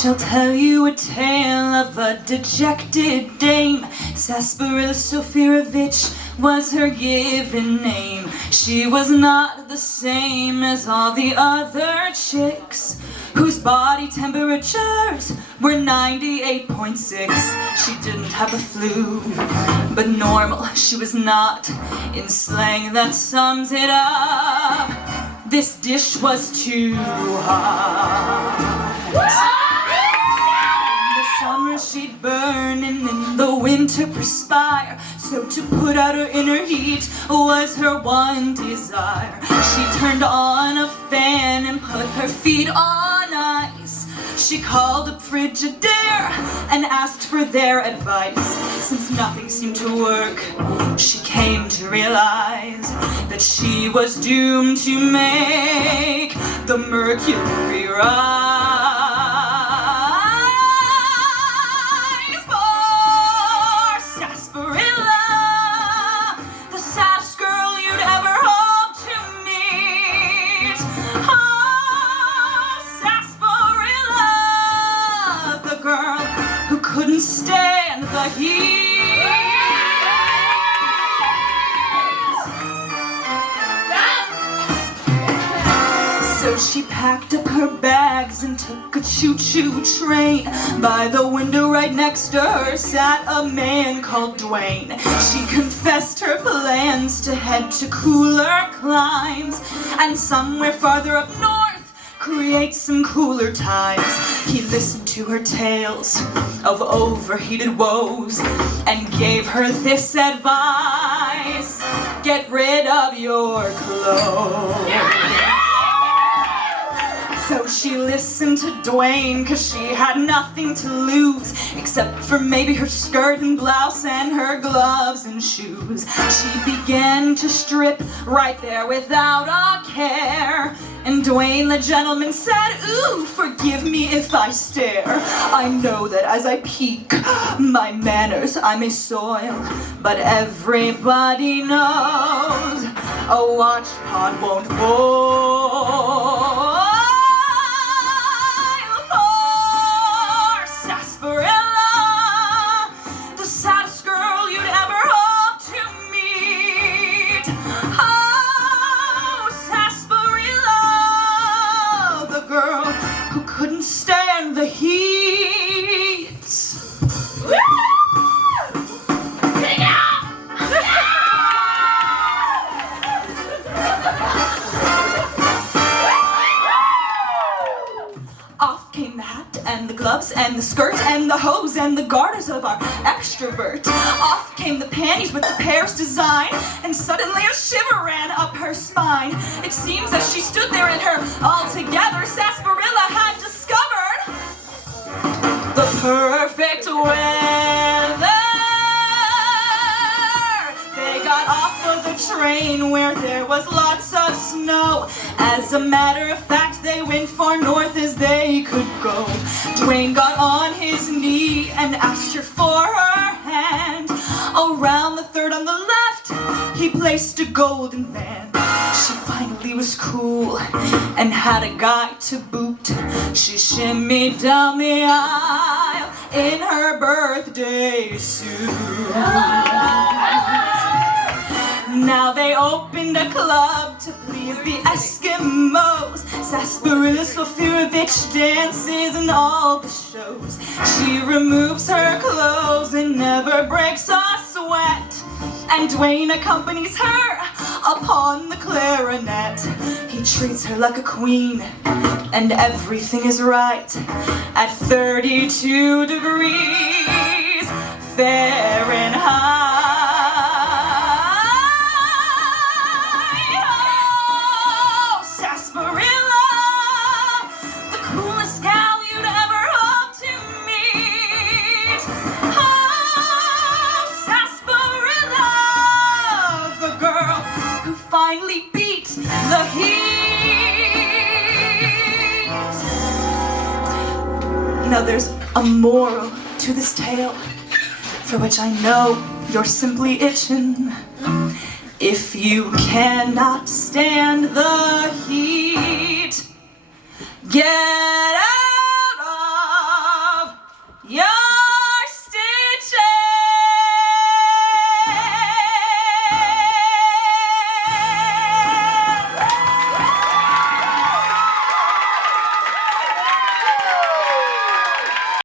shall tell you a tale of a dejected dame. Sarsaparilla Sofiravich was her given name. She was not the same as all the other chicks whose body temperatures were 98.6. She didn't have the flu, but normal she was not. In slang that sums it up, this dish was too hot. In the summer she'd burn and in the winter perspire, so to put out her inner heat was her one desire. She turned on a fan and put her feet on ice. She called up Frigidaire and asked for their advice. Since nothing seemed to work, she came to realize that she was doomed to make the mercury rise. For Sarsaparilla, the saddest girl you'd ever hope to meet. Oh, Sarsaparilla, the girl who couldn't stand the heat. So she packed up her bags and took a choo-choo train. By the window right next to her sat a man called Dwayne. She confessed her plans to head to cooler climes and somewhere farther up north create some cooler times. He listened to her tales of overheated woes and gave her this advice: get rid of your clothes. So she listened to Dwayne, cause she had nothing to lose except for maybe her skirt and blouse and her gloves and shoes. She began to strip right there without a care, and Dwayne the gentleman said, "Ooh, forgive me if I stare. I know that as I peek, my manners I may soil, but everybody knows a watch pot won't boil." Couldn't stand the heat. Sing out! Off came the hat and the gloves and the skirt and the hose and the garters of our extrovert. Off came the panties with the Paris design, and suddenly a shiver ran up her spine. It seems as she stood there in her altogether sarsaparilla had discovered the perfect weather. They got off of the train where there was lots of snow. As a matter of fact, they went far north as they could go. Dwayne got on his knee and asked her for her hand. Around the third on the left, he placed a golden band. She finally was cool and had a guy to boot. She shimmied down the aisle in her birthday suit. Now they opened a club to please the Eskimos. Sarsaparilla Sofiravich dances in all the shows. She removes her clothes and never breaks a sweat, and Dwayne accompanies her upon the clarinet. He treats her like a queen, and everything is right at 32 degrees Fahrenheit. Oh, Sarsaparilla, the coolest gal you'd ever hope to meet. Oh, Sarsaparilla, the girl who finally beat the heat. Now there's a moral to this tale, for which I know you're simply itching. If you cannot stand the heat, get